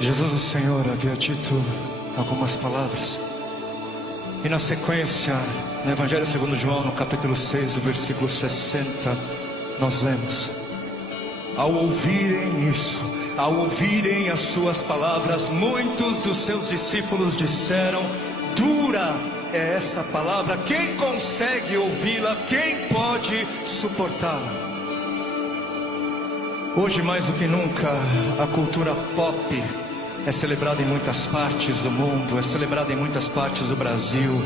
Jesus, o Senhor, havia dito algumas palavras. E na sequência, no Evangelho segundo João, no capítulo 6, o versículo 60, nós lemos: ao ouvirem isso, ao ouvirem as suas palavras, muitos dos seus discípulos disseram: dura é essa palavra, quem consegue ouvi-la? Quem pode suportá-la? Hoje, mais do que nunca, a cultura pop é celebrada em muitas partes do mundo, é celebrada em muitas partes do Brasil,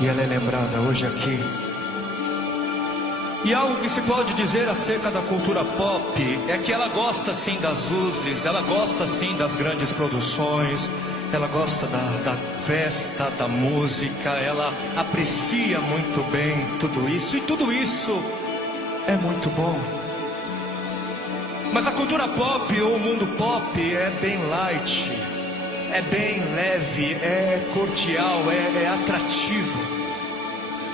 e ela é lembrada hoje aqui. E algo que se pode dizer acerca da cultura pop é que ela gosta sim das luzes, ela gosta sim das grandes produções, ela gosta da festa, da música, ela aprecia muito bem tudo isso, e tudo isso é muito bom. Mas a cultura pop, ou o mundo pop, é bem light, é bem leve, é cordial, é atrativo.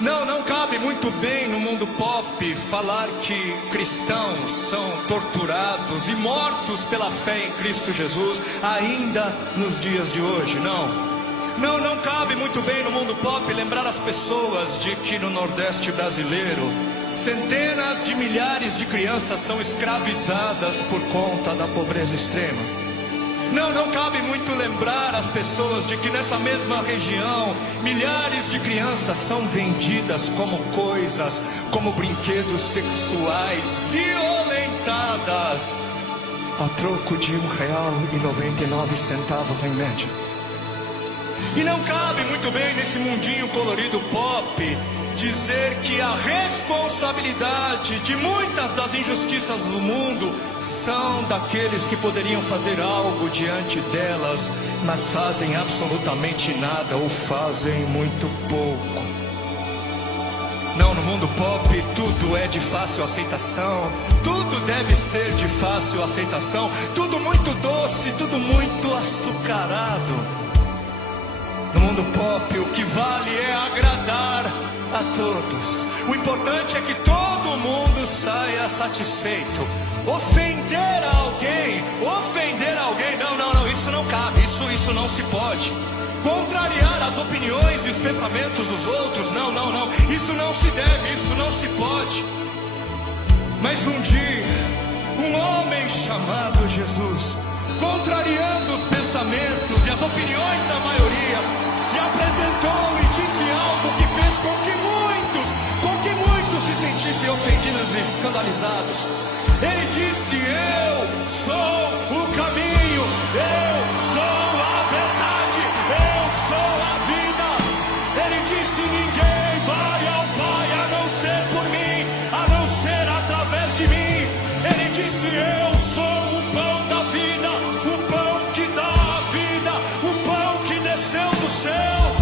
Não cabe muito bem no mundo pop falar que cristãos são torturados e mortos pela fé em Cristo Jesus ainda nos dias de hoje, não cabe muito bem no mundo pop lembrar as pessoas de que no Nordeste brasileiro centenas de milhares de crianças são escravizadas por conta da pobreza extrema. Não cabe muito lembrar as pessoas de que nessa mesma região milhares de crianças são vendidas como coisas, como brinquedos sexuais, violentadas a troco de R$1,99 em média. E não cabe muito bem nesse mundinho colorido pop dizer que a responsabilidade de muitas das injustiças do mundo são daqueles que poderiam fazer algo diante delas, mas fazem absolutamente nada ou fazem muito pouco. Não, no mundo pop tudo é de fácil aceitação, tudo deve ser de fácil aceitação, tudo muito doce, tudo muito açucarado. No mundo pop o que vale é agradar a todos. O importante é que todo mundo saia satisfeito. Ofender alguém, não, isso não cabe, isso não se pode. Contrariar as opiniões e os pensamentos dos outros, não, isso não se deve, isso não se pode. Mas um dia, um homem chamado Jesus, contrariando os pensamentos e as opiniões da maioria, se apresentou e disse algo que fez com que muitos se sentissem ofendidos e escandalizados. Ele disse: eu sou o caminho, eu sou a verdade, eu sou a vida. Ele disse: ninguém vai ao Pai a não ser por mim, a não ser através de mim. Ele disse: eu sou o pão da vida, o pão que dá a vida, o pão que desceu do céu.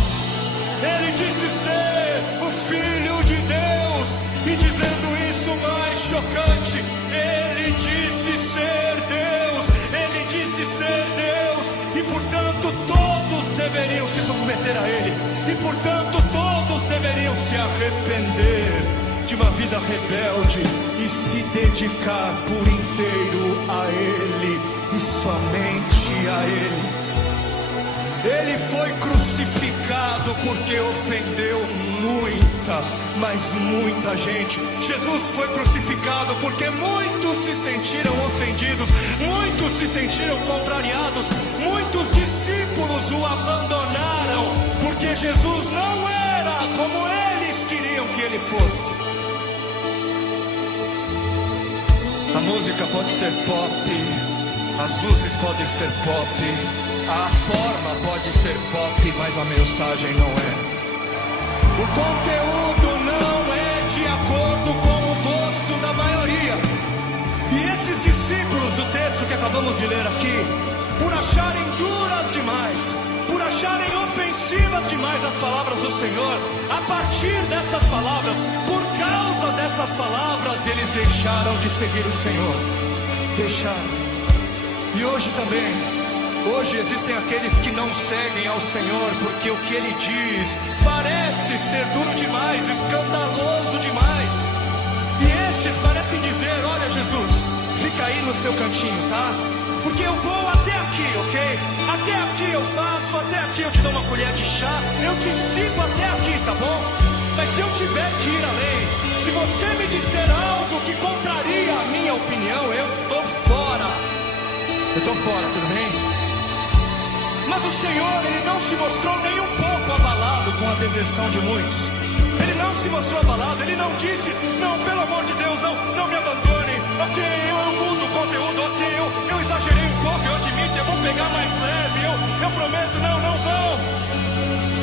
Ele disse ser o Filho de Deus, e dizendo isso mais chocante, ele disse ser Deus, e portanto todos deveriam se submeter a ele, e portanto todos deveriam se arrepender de uma vida rebelde e se dedicar por inteiro a ele e somente a ele. Ele foi crucificado porque ofendeu muita gente. Jesus foi crucificado porque muitos se sentiram ofendidos, muitos se sentiram contrariados, muitos discípulos o abandonaram, porque Jesus não era como eles queriam que ele fosse. A música pode ser pop, as luzes podem ser pop, a forma pode ser pop, mas a mensagem não é. O conteúdo não é de acordo com o gosto da maioria. E esses discípulos do texto que acabamos de ler aqui, por acharem duras demais, por acharem ofensivas demais as palavras do Senhor, a partir dessas palavras, por causa dessas palavras, eles deixaram de seguir o Senhor. Deixaram. E hoje também, hoje existem aqueles que não seguem ao Senhor porque o que Ele diz parece ser duro demais, escandaloso demais. E estes parecem dizer: olha, Jesus, fica aí no seu cantinho, tá? Porque eu vou até aqui. aqui, ok? Até aqui eu faço, até aqui eu te dou uma colher de chá, eu te sigo até aqui, tá bom? Mas se eu tiver que ir além, se você me disser algo que contraria a minha opinião, eu tô fora. Eu tô fora, tudo bem? Mas o Senhor, Ele não se mostrou nem um pouco abalado com a deserção de muitos. Ele não se mostrou abalado, Ele não disse, não, pelo amor de Deus, não me abandonem. Ok, eu mudo o conteúdo, ok, eu exagerei um pouco, eu admito, eu vou pegar mais leve, eu prometo, não vão.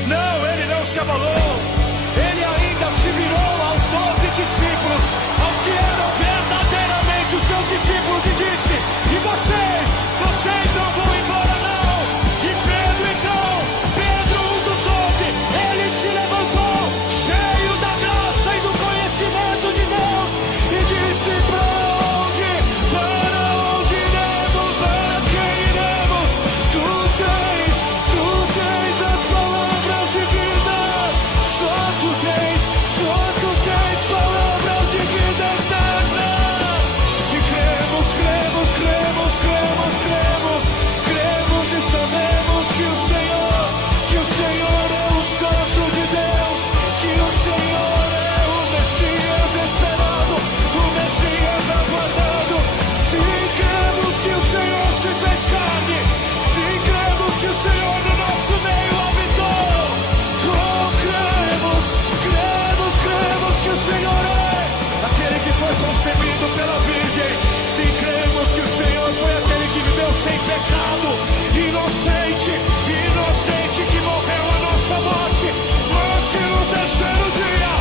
Não, Ele não se abalou. Ele ainda se virou aos 12 discípulos, aos que eram verdadeiramente os seus discípulos, e disse, e vocês não vão embora não. E Pedro então, Pedro, um dos 12, ele se levantou, cheio da graça e do conhecimento de Deus, e disse, para onde iremos, para quem iremos? Tu tens as palavras de vida, só tu tens palavras de vida eterna. E cremos e sabemos que o Senhor é o Santo de Deus, que o Senhor é o Messias esperado, o Messias aguardado. Se cremos que o Senhor se fez carne, se cremos que o Senhor no nosso meio habitou, cremos que o Senhor é aquele que foi concebido pela Virgem. Se cremos que o Senhor foi aquele que viveu sem pecado, inocente, que morreu a nossa morte, mas que no terceiro dia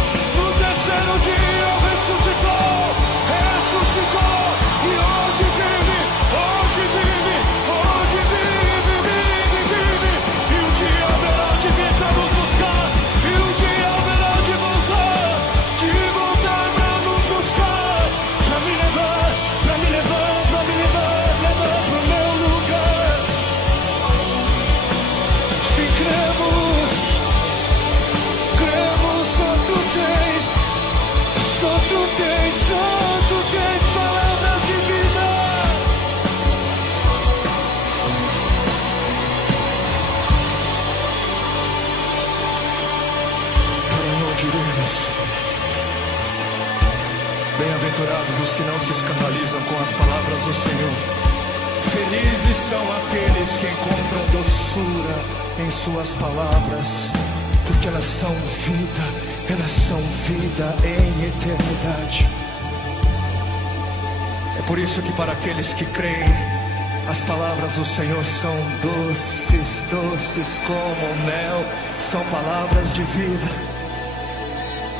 ressuscitou, e hoje vive, e um dia haverá de vir para nos buscar, e um dia haverá de voltar para nos buscar, para me levar pro meu lugar. Se cremos, só tu tens palavras de vida. Para onde iremos? Bem-aventurados os que não se escandalizam com as palavras do Senhor. Felizes são aqueles que encontram doçura em suas palavras, porque elas são vida em eternidade. É por isso que para aqueles que creem, as palavras do Senhor são doces como mel, são palavras de vida.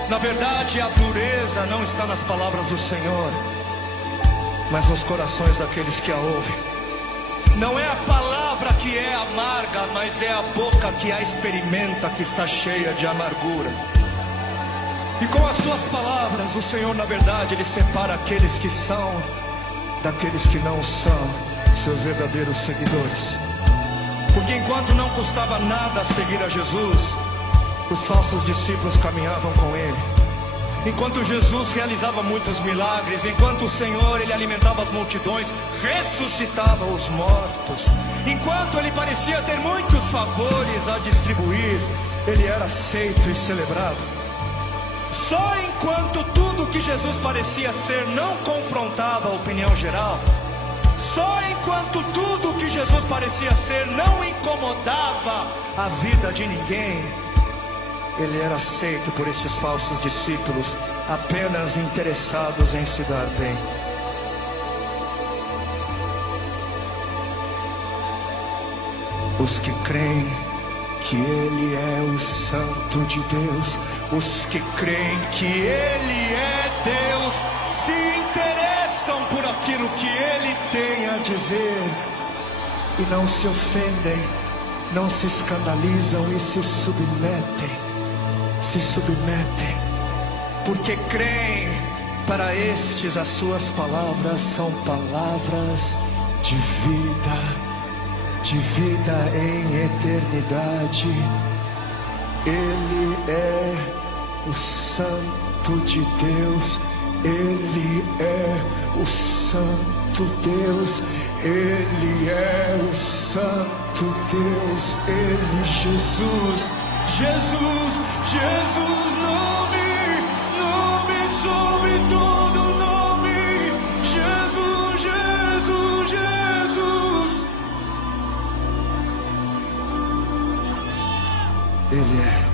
Na verdade, a dureza não está nas palavras do Senhor, mas nos corações daqueles que a ouvem. Não é a palavra que é amarga, mas é a boca que a experimenta que está cheia de amargura. E com as suas palavras, o Senhor, na verdade, Ele separa aqueles que são daqueles que não são seus verdadeiros seguidores. Porque enquanto não custava nada seguir a Jesus, os falsos discípulos caminhavam com Ele. Enquanto Jesus realizava muitos milagres, enquanto o Senhor, Ele alimentava as multidões, ressuscitava os mortos, enquanto Ele parecia ter muitos favores a distribuir, Ele era aceito e celebrado. Só enquanto tudo que Jesus parecia ser não confrontava a opinião geral, só enquanto tudo que Jesus parecia ser não incomodava a vida de ninguém, Ele era aceito por esses falsos discípulos, apenas interessados em se dar bem. Os que creem que Ele é o Santo de Deus, os que creem que Ele é Deus, se interessam por aquilo que Ele tem a dizer, e não se ofendem, não se escandalizam e se submetem, porque creem. Para estes as suas palavras são palavras de vida em eternidade. Ele é o Santo de Deus, Ele é o Santo Deus, Ele é o Santo Deus, Ele, Jesus, Jesus, Jesus, nome sobre todo nome, Jesus, Jesus, Jesus. Ele é